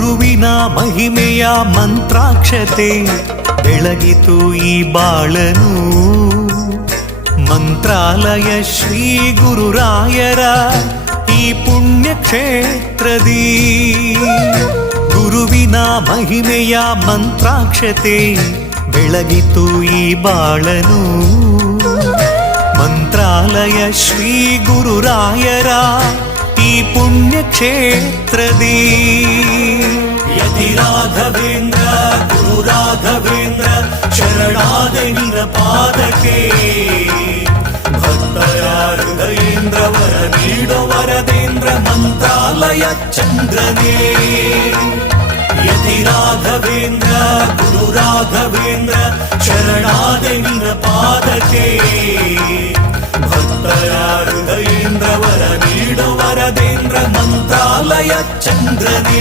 ಗುರುವಿನ ಮಹಿಮೆಯ ಮಂತ್ರಾಕ್ಷತೆ ಬೆಳಗಿತು ಈ ಬಾಳನು. ಮಂತ್ರಾಲಯ ಶ್ರೀ ಗುರುರಾಯರ ಈ ಪುಣ್ಯ ಕ್ಷೇತ್ರದಿ ಗುರುವಿನ ಮಹಿಮೆಯ ಮಂತ್ರಾಕ್ಷತೆ ಬೆಳಗಿತು ಈ ಬಾಳನು. ಮಂತ್ರಾಲಯ ಶ್ರೀ ಗುರುರಾಯರ ಈ ಪುಣ್ಯ ಕ್ಷೇತ್ರದಿ ಯತಿ ರಾಘವೇಂದ್ರ ಗುರು ರಾಘವೇಂದ್ರ ಶರಣಾದ ನಿನ ಪಾದಕ್ಕೆ. ಭಕ್ತರ ಹೃದಯೇಂದ್ರ ವರ ನೀಡೋ ವರದೇಂದ್ರ ಮಂತ್ರಾಲಯ ಚಂದ್ರನೇ. ಯತಿ ರಾಘವೇಂದ್ರ ಗುರು ರಾಘವೇಂದ್ರ ಶರಣಾದ ನಿನ ಪಾದಕ್ಕೆ. ಭಕ್ತರ ಹೃದಯೇಂದ್ರ ವರ ನೀಡೋ ವರದೇಂದ್ರ ಮಂತ್ರಾಲಯ ಚಂದ್ರನೇ.